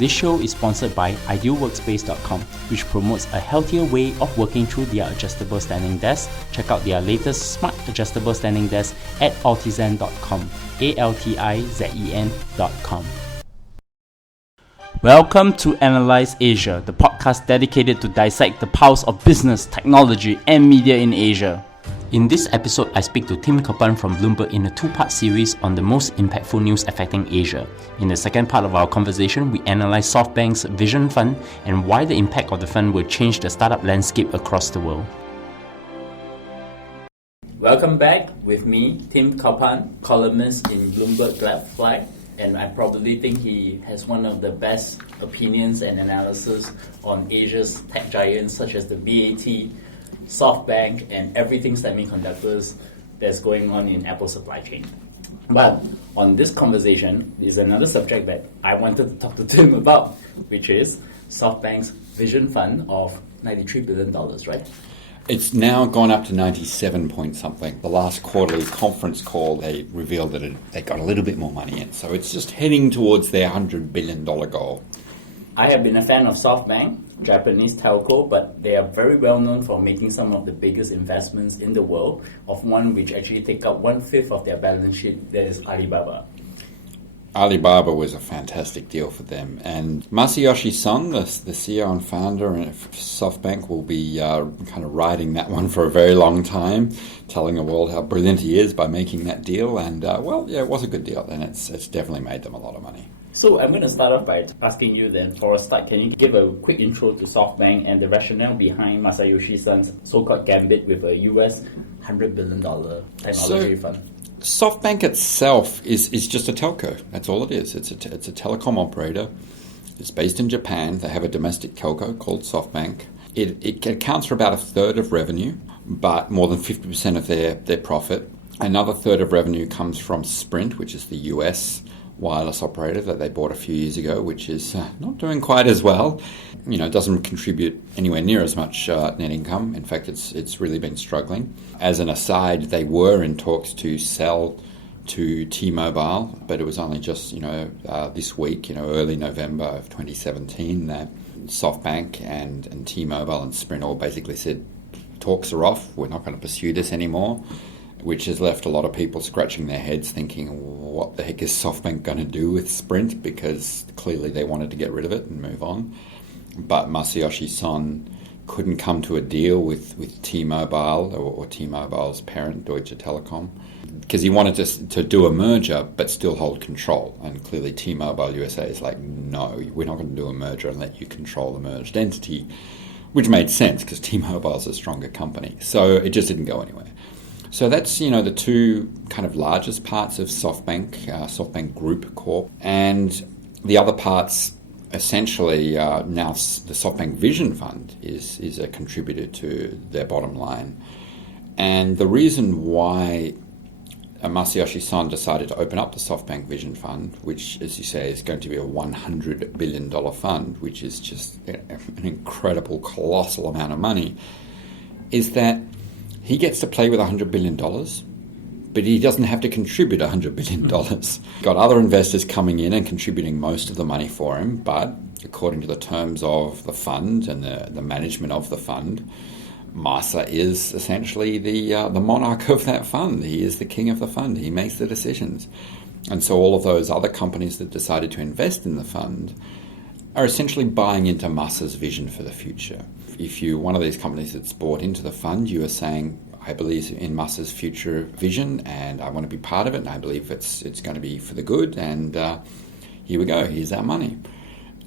This show is sponsored by idealworkspace.com, which promotes a healthier way of working through their adjustable standing desk. Check out their latest smart adjustable standing desk at altizen.com, altizen.com. Welcome to Analyse Asia, the podcast dedicated to dissect the pulse of business, technology, and media in Asia. In this episode, I speak to Tim Culpan from Bloomberg in a two-part series on the most impactful news affecting Asia. In the second part of our conversation, we analyse SoftBank's Vision Fund and why the impact of the fund will change the startup landscape across the world. Welcome back with me, Tim Culpan, columnist in Bloomberg Glad Flag, and I probably think he has one of the best opinions and analysis on Asia's tech giants such as the BAT, SoftBank, and everything semiconductors that's going on in Apple's supply chain. But on this conversation is another subject that I wanted to talk to Tim about, which is SoftBank's Vision Fund of $93 billion, right? It's now gone up to 97 point something. The last quarterly conference call, they revealed that they got a little bit more money in. So it's just heading towards their $100 billion goal. I have been a fan of SoftBank, Japanese telco, but they are very well known for making some of the biggest investments in the world, of one which actually take up 1/5 of their balance sheet, that is Alibaba. Alibaba was a fantastic deal for them. And Masayoshi Son, the CEO and founder of SoftBank, will be kind of riding that one for a very long time, telling the world how brilliant he is by making that deal. And, it was a good deal, and it's definitely made them a lot of money. So I'm going to start off by asking you then, for a start, can you give a quick intro to SoftBank and the rationale behind Masayoshi Son's so-called gambit with a US $100 billion technology fund? SoftBank itself is just a telco. That's all it is. It's a telecom operator. It's based in Japan. They have a domestic telco called SoftBank. It accounts for about a third of revenue, but more than 50% of their profit. Another third of revenue comes from Sprint, which is the US wireless operator that they bought a few years ago, which is not doing quite as well. It doesn't contribute anywhere near as much net income. In fact, it's really been struggling. As an aside, they were in talks to sell to T-Mobile, but it was only just this week, early November of 2017, that SoftBank and T-Mobile and Sprint all basically said talks are off. We're not going to pursue this anymore, which has left a lot of people scratching their heads thinking, what the heck is SoftBank going to do with Sprint? Because clearly they wanted to get rid of it and move on. But Masayoshi Son couldn't come to a deal with T-Mobile or T-Mobile's parent, Deutsche Telekom, because he wanted to do a merger but still hold control. And clearly T-Mobile USA is like, no, we're not going to do a merger and let you control the merged entity, which made sense because T-Mobile is a stronger company. So it just didn't go anywhere. So that's, the two kind of largest parts of SoftBank, SoftBank Group Corp. And the other parts, essentially, now the SoftBank Vision Fund is a contributor to their bottom line. And the reason why Masayoshi Son decided to open up the SoftBank Vision Fund, which, as you say, is going to be a $100 billion fund, which is just an incredible, colossal amount of money, is that he gets to play with $100 billion, but he doesn't have to contribute $100 billion. Got other investors coming in and contributing most of the money for him, but according to the terms of the fund and the management of the fund, Masa is essentially the monarch of that fund. He is the king of the fund. He makes the decisions. And so all of those other companies that decided to invest in the fund are essentially buying into Masa's vision for the future. If you're one of these companies that's bought into the fund, you are saying, I believe in Masa's future vision and I want to be part of it, and I believe it's going to be for the good, and here we go, here's our money.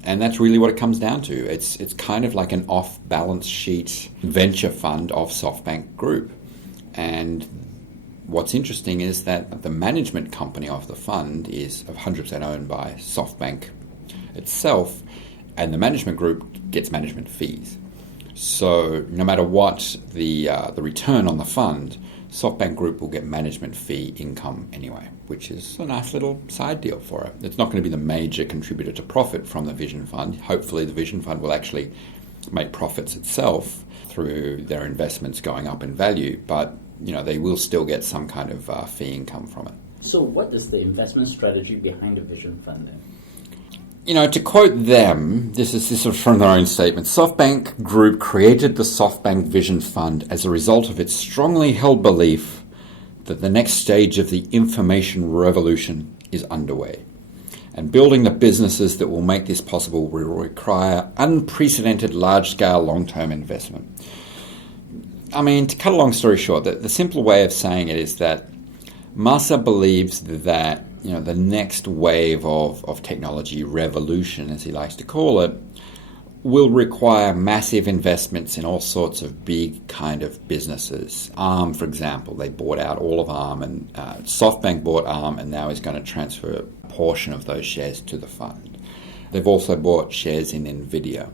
And that's really what it comes down to. It's kind of like an off-balance sheet venture fund of SoftBank Group. And what's interesting is that the management company of the fund is 100% owned by SoftBank itself, and the management group gets management fees. So no matter what the return on the fund, SoftBank Group will get management fee income anyway, which is a nice little side deal for it. It's not going to be the major contributor to profit from the Vision Fund. Hopefully the Vision Fund will actually make profits itself through their investments going up in value, but they will still get some kind of fee income from it. So what is the investment strategy behind the Vision Fund then? To quote them, this is from their own statement, SoftBank Group created the SoftBank Vision Fund as a result of its strongly held belief that the next stage of the information revolution is underway. And building the businesses that will make this possible will require unprecedented large-scale long-term investment. To cut a long story short, the simple way of saying it is that Masa believes that the next wave of technology revolution, as he likes to call it, will require massive investments in all sorts of big kind of businesses. ARM, for example, they bought out all of ARM, and SoftBank bought ARM, and now is going to transfer a portion of those shares to the fund. They've also bought shares in NVIDIA.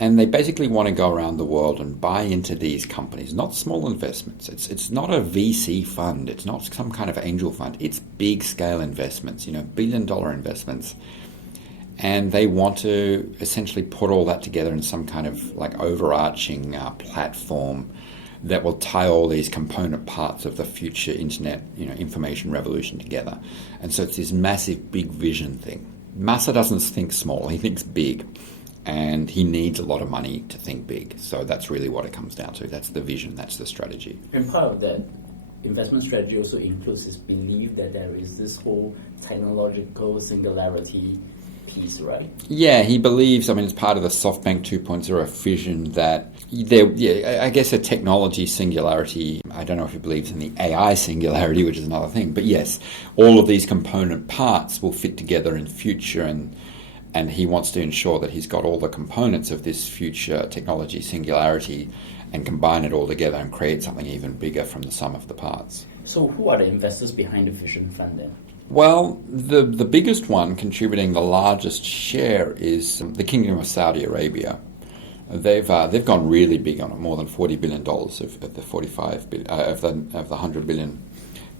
And they basically want to go around the world and buy into these companies, not small investments. It's not a VC fund. It's not some kind of angel fund. It's big scale investments, billion-dollar investments. And they want to essentially put all that together in some kind of overarching platform that will tie all these component parts of the future internet, information revolution together. And so it's this massive big vision thing. Masa doesn't think small. He thinks big. And he needs a lot of money to think big. So that's really what it comes down to. That's the vision. That's the strategy. And part of that investment strategy also includes his belief that there is this whole technological singularity piece, right? Yeah, he believes, it's part of the SoftBank 2.0 vision that I guess a technology singularity. I don't know if he believes in the AI singularity, which is another thing. But yes, all of these component parts will fit together in future, and he wants to ensure that he's got all the components of this future technology singularity and combine it all together and create something even bigger from the sum of the parts. So who are the investors behind the Vision Fund then? Well, the biggest one contributing the largest share is the Kingdom of Saudi Arabia. They've gone really big on it. More than $40 billion of the 45 billion, of the 100 billion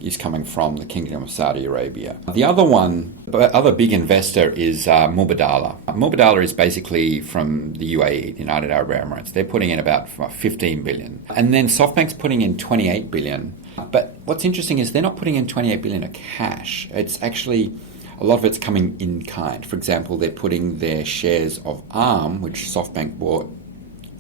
is coming from the Kingdom of Saudi Arabia. The other big investor is Mubadala. Mubadala is basically from the UAE, the United Arab Emirates. They're putting in about 15 billion. And then SoftBank's putting in 28 billion. But what's interesting is they're not putting in 28 billion of cash. It's actually, a lot of it's coming in kind. For example, they're putting their shares of ARM, which SoftBank bought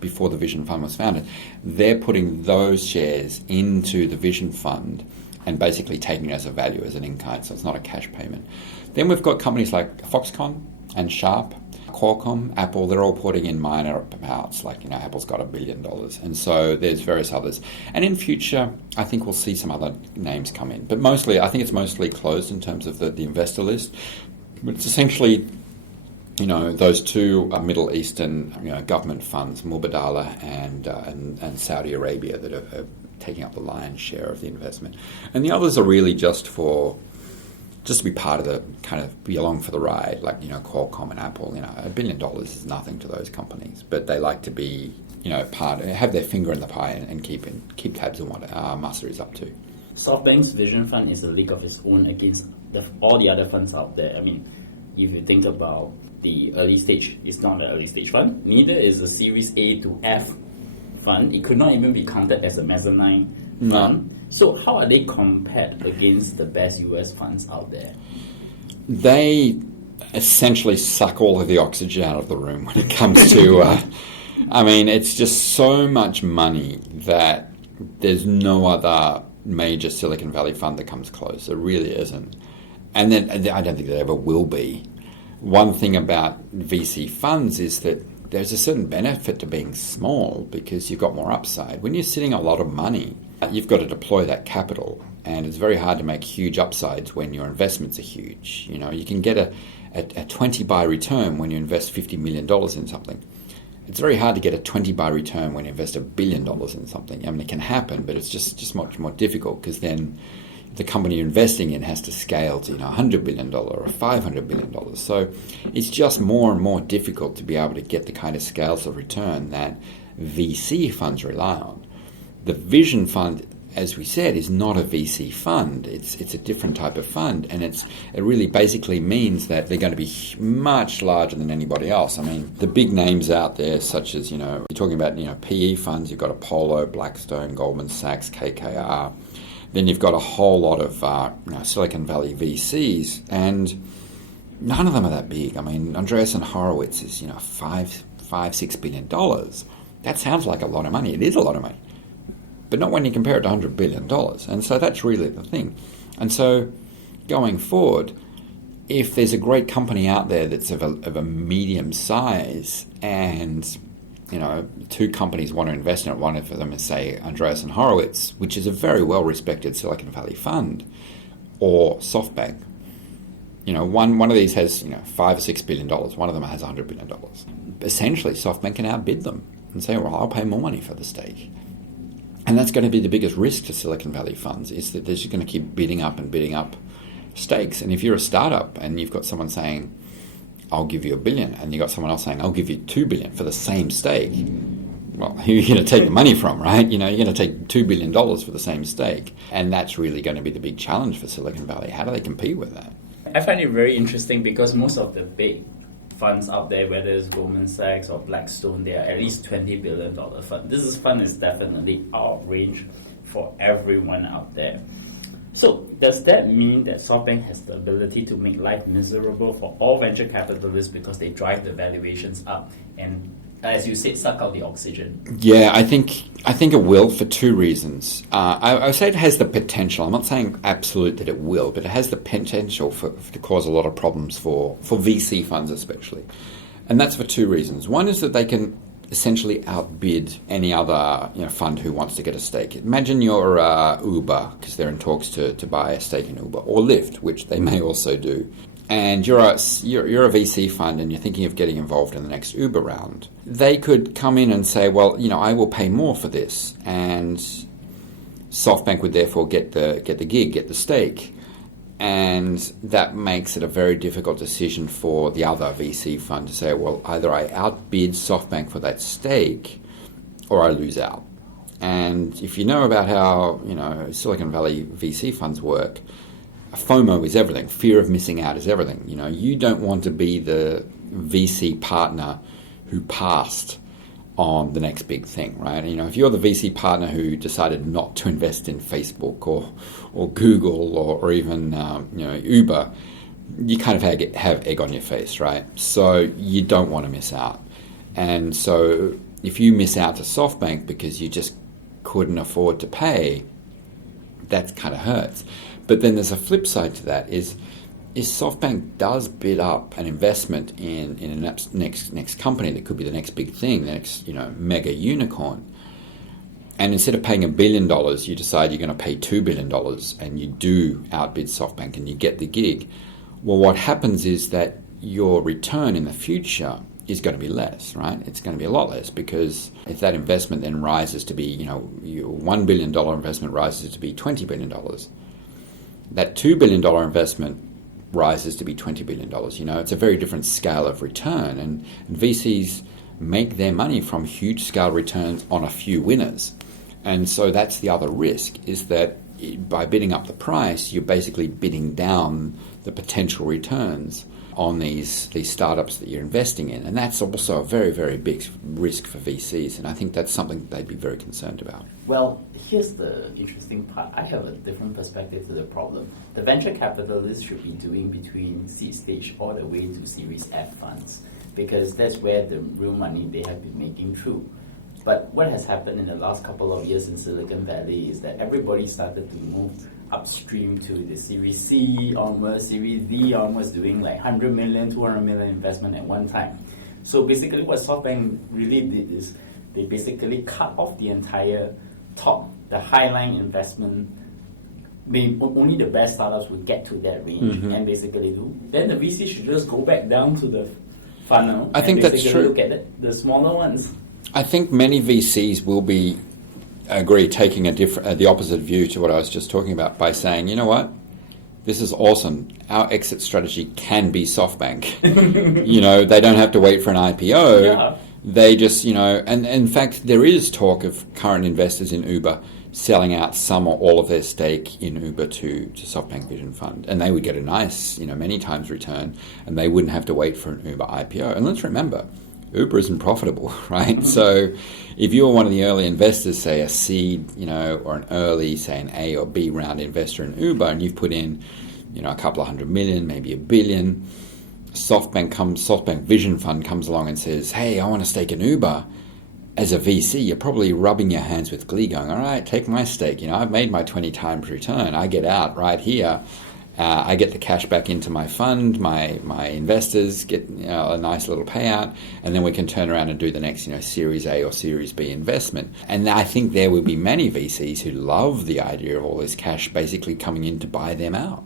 before the Vision Fund was founded, they're putting those shares into the Vision Fund and basically taking it as a value, as an in-kind, so it's not a cash payment. Then we've got companies like Foxconn and Sharp, Qualcomm, Apple, they're all putting in minor amounts, Apple's got $1 billion, and so there's various others. And in future, I think we'll see some other names come in. But I think it's mostly closed in terms of the investor list. But it's essentially, those two Middle Eastern government funds, Mubadala and Saudi Arabia, that are taking up the lion's share of the investment. And the others are really just to be part of the, kind of be along for the ride, Qualcomm and Apple. $1 billion is nothing to those companies, but they like to be, have their finger in the pie and keep tabs on what Masa is up to. SoftBank's Vision Fund is a league of its own against all the other funds out there. If you think about the early stage, it's not an early stage fund. Neither is a Series A to F fund. It could not even be counted as a mezzanine fund. So how are they compared against the best US funds out there? They essentially suck all of the oxygen out of the room when it comes to it's just so much money that there's no other major Silicon Valley fund that comes close. There really isn't. And then I don't think there ever will be. One thing about VC funds is that there's a certain benefit to being small because you've got more upside. When you're sitting a lot of money, you've got to deploy that capital, and it's very hard to make huge upsides when your investments are huge. You can get a 20 buy return when you invest $50 million in something. It's very hard to get a 20 buy return when you invest $1 billion in something. It can happen, but it's just much more difficult because then the company you're investing in has to scale to $100 billion or $500 billion. So it's just more and more difficult to be able to get the kind of scales of return that VC funds rely on. The Vision Fund, as we said, is not a VC fund. It's a different type of fund, and it really basically means that they're going to be much larger than anybody else. The big names out there, such as you're talking about PE funds. You've got Apollo, Blackstone, Goldman Sachs, KKR. Then you've got a whole lot of Silicon Valley VCs, and none of them are that big. I mean, Andreessen Horowitz is, $6 billion. That sounds like a lot of money. It is a lot of money. But not when you compare it to $100 billion. And so that's really the thing. And so going forward, if there's a great company out there that's of a medium size and, two companies want to invest in it, one of them is, say, Andreessen Horowitz, which is a very well-respected Silicon Valley fund, or SoftBank. One of these has, $5 or $6 billion. One of them has $100 billion. Essentially, SoftBank can outbid them and say, well, I'll pay more money for the stake. And that's going to be the biggest risk to Silicon Valley funds, is that they're just going to keep bidding up stakes. And if you're a startup and you've got someone saying, I'll give you $1 billion, and you've got someone else saying, I'll give you $2 billion for the same stake, well, who are you going to take the money from, right? You're going to take $2 billion for the same stake. And that's really going to be the big challenge for Silicon Valley. How do they compete with that? I find it very interesting because most of the big funds out there, whether it's Goldman Sachs or Blackstone, they are at least $20 billion fund. This fund is definitely out of range for everyone out there. So does that mean that SoftBank has the ability to make life miserable for all venture capitalists because they drive the valuations up and, as you said, suck out the oxygen? Yeah, I think it will for two reasons. I would say it has the potential. I'm not saying absolute that it will, but it has the potential to cause a lot of problems for VC funds especially. And that's for two reasons. One is that they can essentially outbid any other fund who wants to get a stake. Imagine you're Uber, because they're in talks to buy a stake in Uber, or Lyft, which they may also do. And you're a VC fund and you're thinking of getting involved in the next Uber round. They could come in and say, well, I will pay more for this. And SoftBank would therefore get the gig, get the stake. And that makes it a very difficult decision for the other VC fund to say, well, either I outbid SoftBank for that stake or I lose out. And if you know about how, Silicon Valley VC funds work, FOMO is everything. Fear of missing out is everything. You don't want to be the VC partner who passed on the next big thing, right? If you're the VC partner who decided not to invest in Facebook or Google or even Uber, you kind of have egg on your face, right? So you don't want to miss out. And so if you miss out to SoftBank because you just couldn't afford to pay, that kind of hurts. But then there's a flip side to that is SoftBank does bid up an investment in a next company that could be the next big thing, the next mega unicorn. And instead of paying $1 billion, you decide you're going to pay $2 billion and you do outbid SoftBank and you get the gig. Well, what happens is that your return in the future is going to be less, right? It's going to be a lot less, because if that investment then rises to be, your $1 billion investment rises to be $20 billion, that $2 billion investment rises to be $20 billion. It's a very different scale of return, and VCs make their money from huge scale returns on a few winners. And so that's the other risk, is that by bidding up the price, you're basically bidding down the potential returns on these startups that you're investing in. And that's also a very, very big risk for VCs. And I think that's something they'd be very concerned about. Well, here's the interesting part. I have a different perspective to the problem. The venture capitalists should be doing between seed stage all the way to Series F funds, because that's where the real money they have been making through. But what has happened in the last couple of years in Silicon Valley is that everybody started to move upstream to the Series C onwards, Series D onwards, doing like 100 million, 200 million investment at one time. So basically what SoftBank really did is they basically cut off the entire top, the highline investment. Only the best startups would get to that range and basically do. Then the VC should just go back down to the funnel. I think that's true. Look at the smaller ones. I think many VCs will taking the opposite view to what I was just talking about, by saying, you know what, this is awesome. Our exit strategy can be SoftBank. They don't have to wait for an IPO. Yeah. They just, and in fact, there is talk of current investors in Uber selling out some or all of their stake in Uber to SoftBank Vision Fund, and they would get a nice, many times return, and they wouldn't have to wait for an Uber IPO. And let's remember, Uber isn't profitable, right? Mm-hmm. So if you're one of the early investors, say a seed, or an early, say an A or B round investor in Uber, and you've put in, a couple of $100 million, maybe $1 billion, SoftBank Vision Fund comes along and says, hey, I want to stake in Uber. As a VC, you're probably rubbing your hands with glee going, all right, take my stake. I've made my 20 times return. I get out right here. I get the cash back into my fund. My investors get a nice little payout. And then we can turn around and do the next Series A or Series B investment. And I think there will be many VCs who love the idea of all this cash basically coming in to buy them out.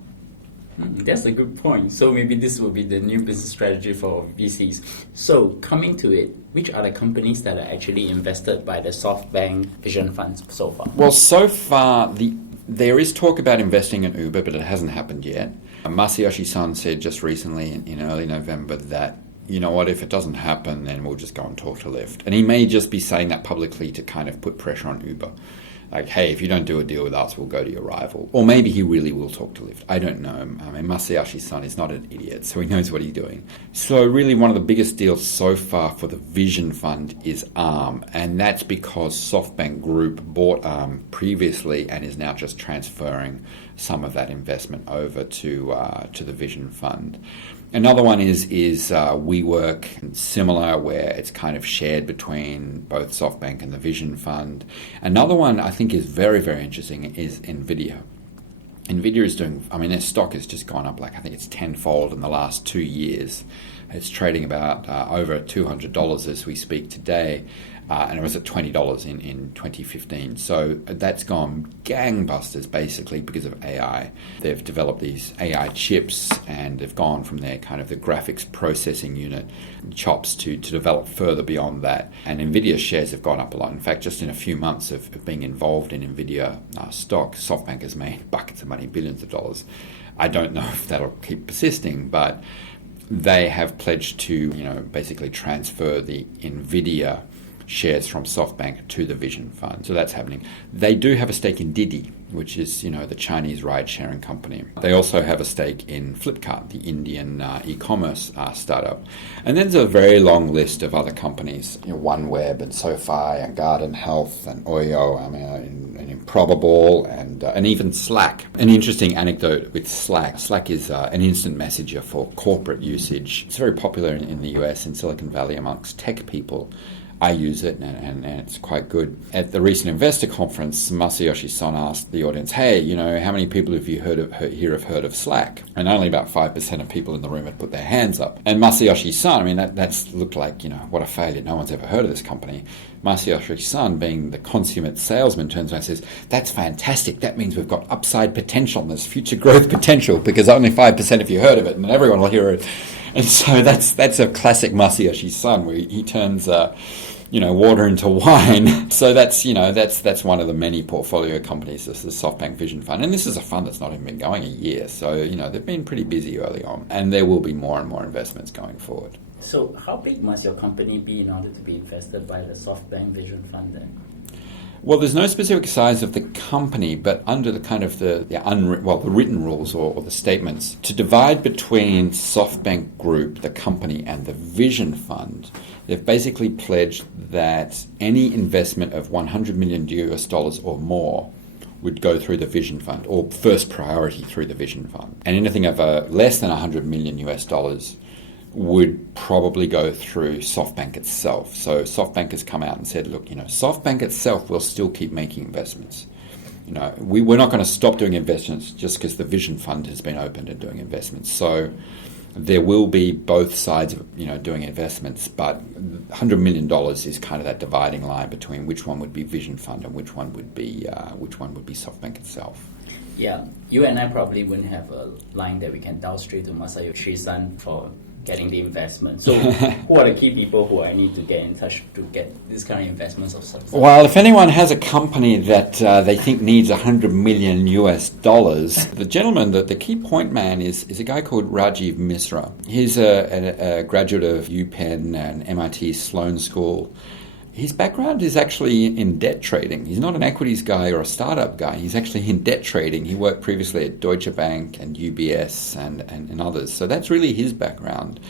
That's a good point. So maybe this will be the new business strategy for VCs. So coming to it, which are the companies that are actually invested by the SoftBank Vision Funds so far? Well, so far, there is talk about investing in Uber, but it hasn't happened yet. Masayoshi Son said just recently in early November that, you know what, if it doesn't happen, then we'll just go and talk to Lyft. And he may just be saying that publicly to kind of put pressure on Uber. Like, hey, if you don't do a deal with us, we'll go to your rival. Or maybe he really will talk to Lyft. I don't know. I mean, Masayoshi Son is not an idiot, so he knows what he's doing. So really one of the biggest deals so far for the Vision Fund is Arm. And that's because SoftBank Group bought Arm previously and is now just transferring some of that investment over to the Vision Fund. Another one is WeWork, similar, where it's kind of shared between both SoftBank and the Vision Fund. Another one I think is very, very interesting is NVIDIA. NVIDIA is doing, their stock has just gone up, I think it's tenfold in the last 2 years. It's trading about over $200 as we speak today. And it was at $20 in 2015. So that's gone gangbusters basically because of AI. They've developed these AI chips and they've gone from their kind of the graphics processing unit chops to develop further beyond that. And NVIDIA shares have gone up a lot. In fact, just in a few months of being involved in NVIDIA stock, SoftBank has made buckets of money, billions of dollars. I don't know if that'll keep persisting, but they have pledged to basically transfer the NVIDIA shares from SoftBank to the Vision Fund. So that's happening. They do have a stake in Didi, which is, the Chinese ride-sharing company. They also have a stake in Flipkart, the Indian e-commerce startup. And then there's a very long list of other companies, OneWeb and SoFi and Garden Health and Oyo, and Improbable and even Slack. An interesting anecdote with Slack. Slack is an instant messenger for corporate usage. It's very popular in the US, in Silicon Valley, amongst tech people. I use it, and it's quite good. At the recent investor conference, Masayoshi Son asked the audience, hey, how many people have you heard of Slack? And only about 5% of people in the room had put their hands up. And Masayoshi Son, that's looked like, what a failure. No one's ever heard of this company. Masayoshi Son, being the consummate salesman, turns around and says, that's fantastic. That means we've got upside potential and there's future growth potential because only 5% of you heard of it and everyone will hear it. And so that's a classic Masayoshi Son where he turns water into wine. So that's one of the many portfolio companies. This is SoftBank Vision Fund. And this is a fund that's not even been going a year. So, they've been pretty busy early on. And there will be more and more investments going forward. So how big must your company be in order to be invested by the SoftBank Vision Fund then? Well, there's no specific size of the company, but under the kind of the written rules or the statements, to divide between SoftBank Group, the company, and the Vision Fund, they've basically pledged that any investment of $100 million or more would go through the Vision Fund, or first priority through the Vision Fund. And anything of less than $100 million would probably go through SoftBank itself. So SoftBank has come out and said, look, SoftBank itself will still keep making investments. We're not going to stop doing investments just because the Vision Fund has been opened and doing investments. So there will be both sides of doing investments, but $100 million is kind of that dividing line between which one would be Vision Fund and which one would be SoftBank itself. Yeah, you and I probably wouldn't have a line that we can dial straight to Masayoshi Son for getting the investment. So who are the key people who I need to get in touch to get this kind of investments of success? Well, if anyone has a company that they think needs $100 million, the gentleman, the key point man is a guy called Rajiv Misra. He's a graduate of UPenn and MIT Sloan School. His background is actually in debt trading. He's not an equities guy or a startup guy. He's actually in debt trading. He worked previously at Deutsche Bank and UBS and others. So that's really his background.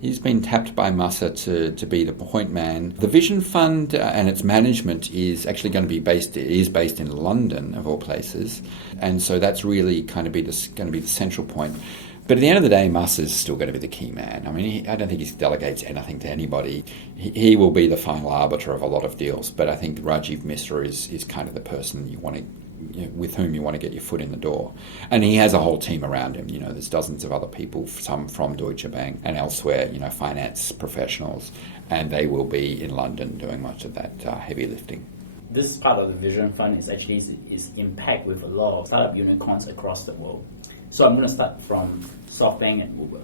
He's been tapped by Masa to be the point man. The Vision Fund and its management is actually going to be based in London, of all places. And so that's really kind of going to be the central point. But at the end of the day, Musk is still going to be the key man. I mean, I don't think he delegates anything to anybody. He will be the final arbiter of a lot of deals. But I think Rajiv Misra is kind of the person with whom you want to get your foot in the door. And he has a whole team around him. There's dozens of other people, some from Deutsche Bank and elsewhere, finance professionals. And they will be in London doing much of that heavy lifting. This part of the Vision Fund is actually impact with a lot of startup unicorns across the world. So I'm going to start from SoftBank and Uber.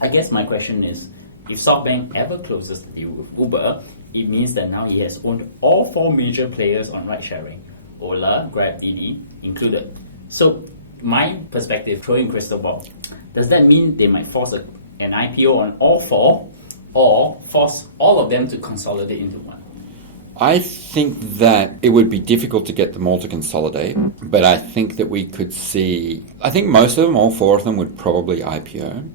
I guess my question is, if SoftBank ever closes the deal with Uber, it means that now he has owned all 4 major players on ride-sharing, Ola, Grab, Didi included. So my perspective, throwing crystal ball, does that mean they might force an IPO on all 4 or force all of them to consolidate into one? I think that it would be difficult to get them all to consolidate, but I think that we could see, I think most of them, all 4 of them, would probably IPO.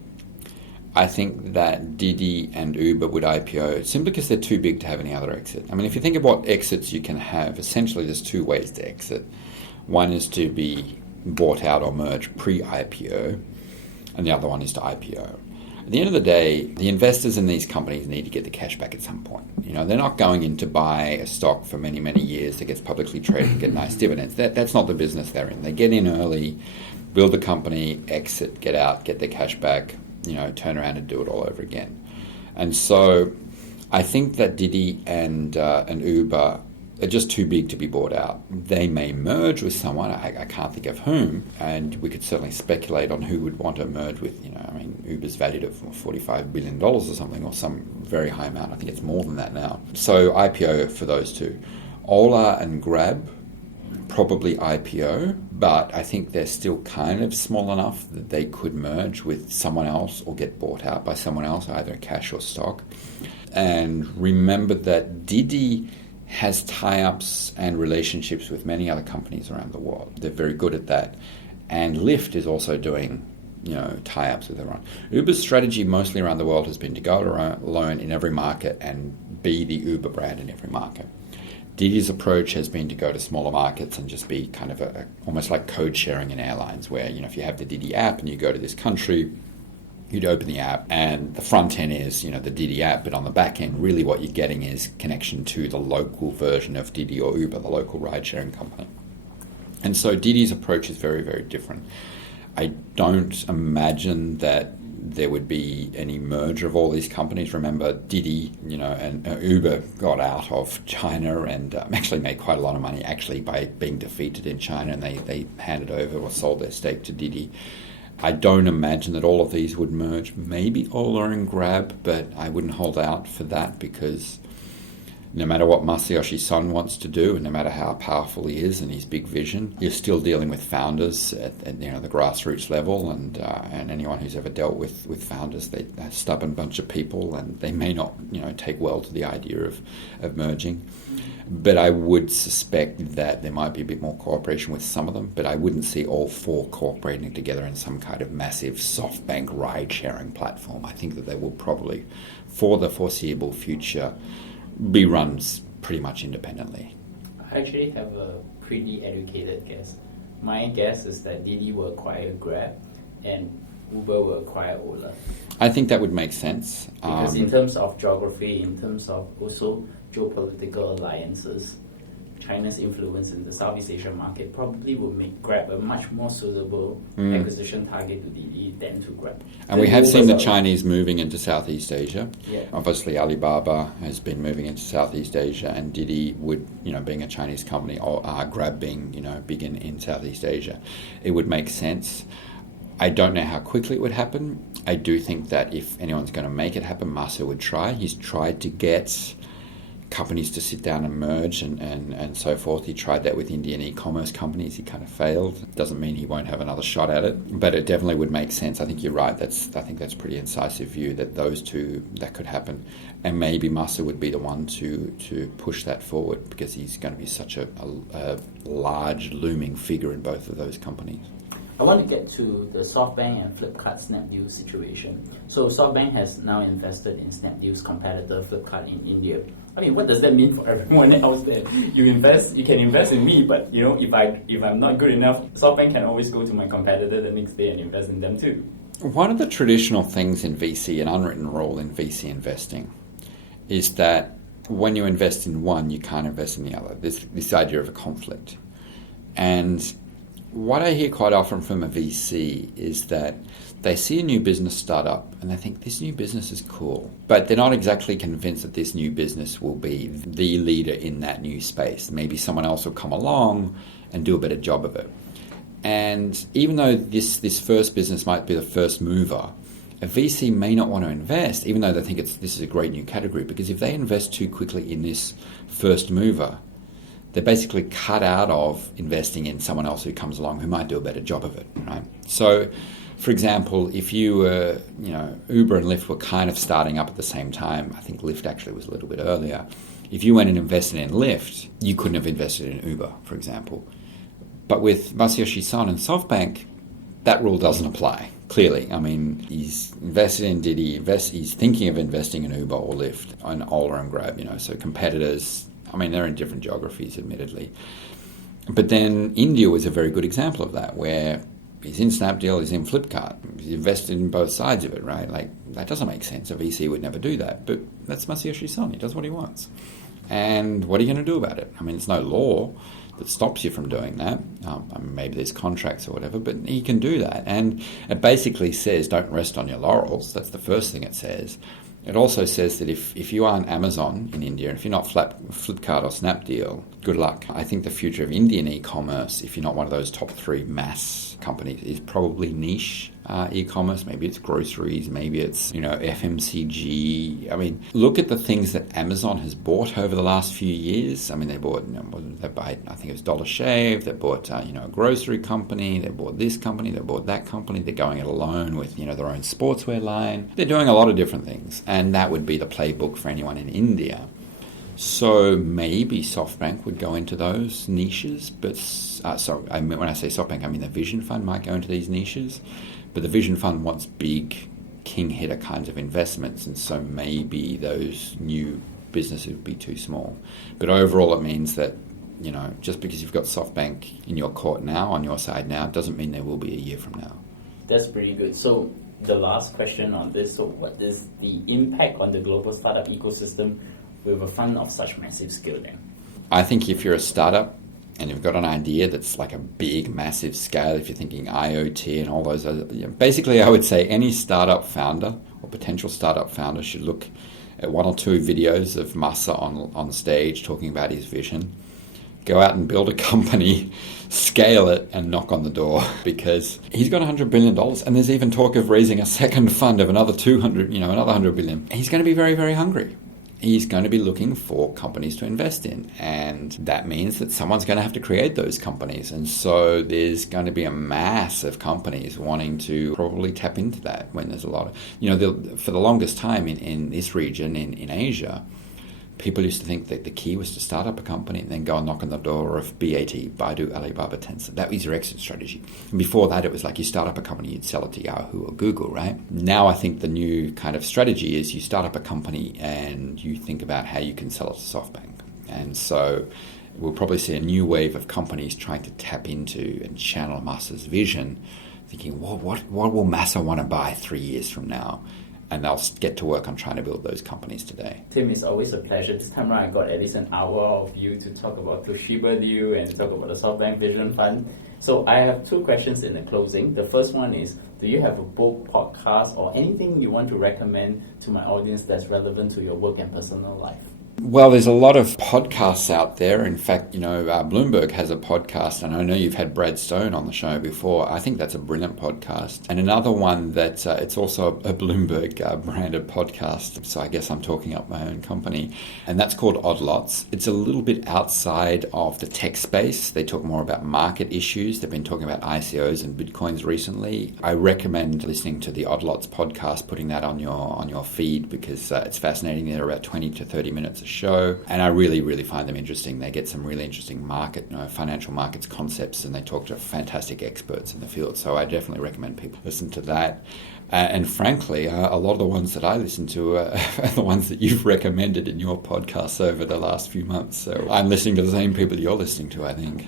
I think that Didi and Uber would IPO simply because they're too big to have any other exit. I mean, if you think of what exits you can have, essentially there's 2 ways to exit. One is to be bought out or merged pre-IPO, and the other one is to IPO. At the end of the day, the investors in these companies need to get the cash back at some point. They're not going in to buy a stock for many, many years that gets publicly traded and get nice dividends. That's not the business they're in. They get in early, build the company, exit, get out, get their cash back, turn around and do it all over again. And so I think that Didi and Uber are just too big to be bought out. They may merge with someone, I can't think of whom, and we could certainly speculate on who would want to merge with, Uber's valued at $45 billion or something, or some very high amount. I think it's more than that now. So IPO for those 2. Ola and Grab, probably IPO, but I think they're still kind of small enough that they could merge with someone else or get bought out by someone else, either cash or stock. And remember that Didi has tie-ups and relationships with many other companies around the world. They're very good at that. And Lyft is also doing, tie-ups with everyone. Uber's strategy mostly around the world has been to go it alone in every market and be the Uber brand in every market. Didi's approach has been to go to smaller markets and just be kind of almost like code sharing in airlines, where, if you have the Didi app and you go to this country, you'd open the app and the front end is, the Didi app, but on the back end, really what you're getting is connection to the local version of Didi or Uber, the local ride-sharing company. And so Didi's approach is very, very different. I don't imagine that there would be any merger of all these companies. Remember, Didi, and Uber got out of China and actually made quite a lot of money actually by being defeated in China, and they handed over or sold their stake to Didi. I don't imagine that all of these would merge. Maybe Ola and Grab, but I wouldn't hold out for that, because no matter what Masayoshi Son wants to do, and no matter how powerful he is and his big vision, you're still dealing with founders at the grassroots level, and anyone who's ever dealt with founders, they're a stubborn bunch of people, and they may not take well to the idea of merging. But I would suspect that there might be a bit more cooperation with some of them, but I wouldn't see all 4 cooperating together in some kind of massive SoftBank ride-sharing platform. I think that they will probably, for the foreseeable future, be run pretty much independently. I actually have a pretty educated guess. My guess is that Didi will acquire Grab and Uber will acquire Ola. I think that would make sense. Because in terms of geography, in terms of also geopolitical alliances, China's influence in the Southeast Asian market probably will make Grab a much more suitable acquisition target to Didi than to Grab. And we have seen the Chinese moving into Southeast Asia. Yeah. Obviously, Alibaba has been moving into Southeast Asia, and Didi would, being a Chinese company, or Grab being, big in Southeast Asia, it would make sense. I don't know how quickly it would happen. I do think that if anyone's going to make it happen, Masa would try. He's tried to get companies to sit down and merge and so forth. He tried that with Indian e-commerce companies. He kind of failed. Doesn't mean he won't have another shot at it, but it definitely would make sense. I think you're right. I think that's a pretty incisive view that those 2, that could happen. And maybe Masa would be the one to push that forward, because he's going to be such a large looming figure in both of those companies. I want to get to the SoftBank and Flipkart Snapdeal situation. So SoftBank has now invested in Snapdeal's competitor Flipkart in India. I mean, what does that mean for everyone else there? You can invest in me, but if I'm not good enough, SoftBank can always go to my competitor the next day and invest in them too. One of the traditional things in VC, an unwritten rule in VC investing, is that when you invest in one, you can't invest in the other. This idea of a conflict. And what I hear quite often from a VC is that they see a new business start up and they think this new business is cool, but they're not exactly convinced that this new business will be the leader in that new space. Maybe someone else will come along and do a better job of it. And even though this first business might be the first mover, a VC may not want to invest, even though they think this is a great new category, because if they invest too quickly in this first mover, they're basically cut out of investing in someone else who comes along who might do a better job of it, right? So, for example, if you were, Uber and Lyft were kind of starting up at the same time, I think Lyft actually was a little bit earlier. If you went and invested in Lyft, you couldn't have invested in Uber, for example. But with Masayoshi Son and SoftBank, that rule doesn't apply, clearly. I mean, he's invested in Didi, he's thinking of investing in Uber or Lyft, on Ola and Grab, so competitors, I mean, they're in different geographies, admittedly. But then India was a very good example of that, where he's in Snapdeal, he's in Flipkart, he's invested in both sides of it, right? Like, that doesn't make sense. A VC would never do that. But that's Masayoshi Son. He does what he wants. And what are you going to do about it? I mean, there's no law that stops you from doing that. Maybe there's contracts or whatever, but he can do that. And it basically says, don't rest on your laurels. That's the first thing it says. It also says that if you aren't Amazon in India, if you're not Flipkart or Snapdeal, good luck. I think the future of Indian e-commerce, if you're not one of those top 3 mass companies, is probably niche e-commerce. Maybe it's groceries, maybe it's FMCG. I mean, look at the things that Amazon has bought over the last few years. I mean, they bought I think it was Dollar Shave. They bought a grocery company. They bought this company. They bought that company. They're going it alone with their own sportswear line. They're doing a lot of different things, and that would be the playbook for anyone in India. So maybe SoftBank would go into those niches, but when I say SoftBank, I mean the Vision Fund might go into these niches, but the Vision Fund wants big king hitter kinds of investments, and so maybe those new businesses would be too small. But overall, it means that just because you've got SoftBank in your court now, on your side now, doesn't mean there will be a year from now. That's pretty good. So the last question on this: so what is the impact on the global startup ecosystem with a fund of such massive scale then? I think if you're a startup and you've got an idea that's like a big, massive scale, if you're thinking IoT and all those other... basically, I would say any startup founder or potential startup founder should look at 1 or 2 videos of Masa on stage talking about his vision. Go out and build a company, scale it, and knock on the door, because he's got $100 billion, and there's even talk of raising a second fund of another 200, another $100 billion. He's going to be very, very hungry. He's going to be looking for companies to invest in, and that means that someone's going to have to create those companies, and so there's going to be a mass of companies wanting to probably tap into that when there's a lot of, for the longest time in this region, in Asia, people used to think that the key was to start up a company and then go and knock on the door of BAT, Baidu, Alibaba, Tencent. That was your exit strategy. And before that, it was like you start up a company, you'd sell it to Yahoo or Google, right? Now I think the new kind of strategy is you start up a company and you think about how you can sell it to SoftBank. And so we'll probably see a new wave of companies trying to tap into and channel Masa's vision, thinking, well, what will Masa want to buy 3 years from now? And they'll get to work on trying to build those companies today. Tim, it's always a pleasure. This time around, I got at least an hour of you to talk about Toshiba deal and talk about the SoftBank Vision Fund. So I have 2 questions in the closing. The first one is, do you have a book, podcast, or anything you want to recommend to my audience that's relevant to your work and personal life? Well, there's a lot of podcasts out there. In fact, Bloomberg has a podcast, and I know you've had Brad Stone on the show before. I think that's a brilliant podcast. And another one that it's also a Bloomberg branded podcast, so I guess I'm talking up my own company, and that's called Odd Lots. It's a little bit outside of the tech space. They talk more about market issues. They've been talking about ICOs and Bitcoins recently. I recommend listening to the Odd Lots podcast, putting that on your feed, because it's fascinating. They're about 20 to 30 minutes a show, and I really, really find them interesting. They get some really interesting financial markets concepts, and they talk to fantastic experts in the field. So I definitely recommend people listen to that. And frankly, a lot of the ones that I listen to are the ones that you've recommended in your podcasts over the last few months. So I'm listening to the same people you're listening to, I think.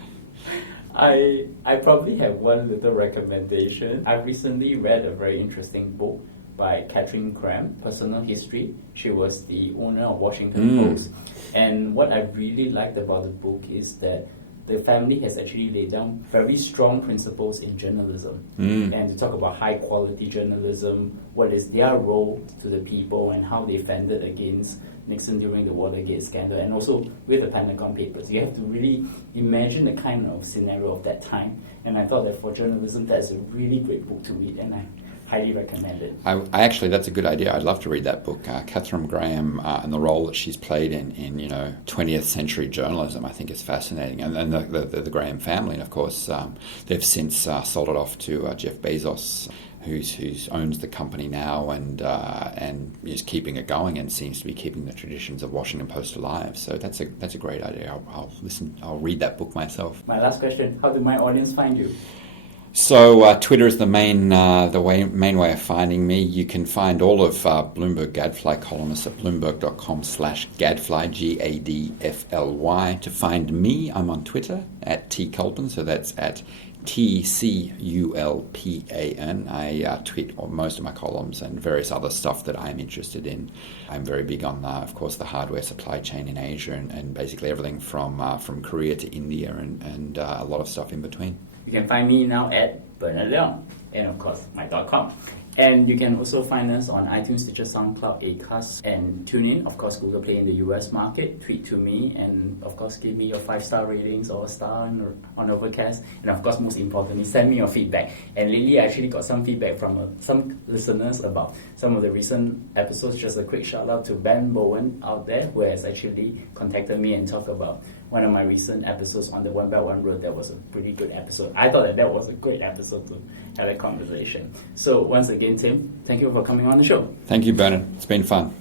I probably have one little recommendation. I recently read a very interesting book by Catherine Graham, Personal History. She was the owner of Washington Post. And what I really liked about the book is that the family has actually laid down very strong principles in journalism. And to talk about high quality journalism, what is their role to the people and how they fended against Nixon during the Watergate scandal, and also with the Pentagon Papers. You have to really imagine the kind of scenario of that time. And I thought that for journalism, that's a really great book to read, and I highly recommend it. I actually, that's a good idea. I'd love to read that book. Catherine Graham and the role that she's played in 20th century journalism, I think is fascinating. And the Graham family, and of course, they've since sold it off to Jeff Bezos, who owns the company now and is keeping it going and seems to be keeping the traditions of Washington Post alive. So that's a great idea. I'll read that book myself. My last question: how do my audience find you? So Twitter is the main way of finding me. You can find all of Bloomberg Gadfly columnists at bloomberg.com/gadfly, Gadfly. To find me, I'm on Twitter at tculpan, so that's at TCULPAN. I tweet most of my columns and various other stuff that I'm interested in. I'm very big on, of course, the hardware supply chain in Asia and basically everything from Korea to India and a lot of stuff in between. You can find me now at Bernard Leong, and of course my .com. And you can also find us on iTunes, Stitcher, SoundCloud, Acast, and TuneIn. Of course, Google Play in the US market. Tweet to me, and of course, give me your 5-star ratings or a star on Overcast. And of course, most importantly, send me your feedback. And lately, I actually got some feedback from some listeners about some of the recent episodes. Just a quick shout out to Ben Bowen out there, who has actually contacted me and talked about one of my recent episodes on the One Belt One Road. That was a pretty good episode. I thought that was a great episode to have a conversation. So once again, Tim, thank you for coming on the show. Thank you, Bernard. It's been fun.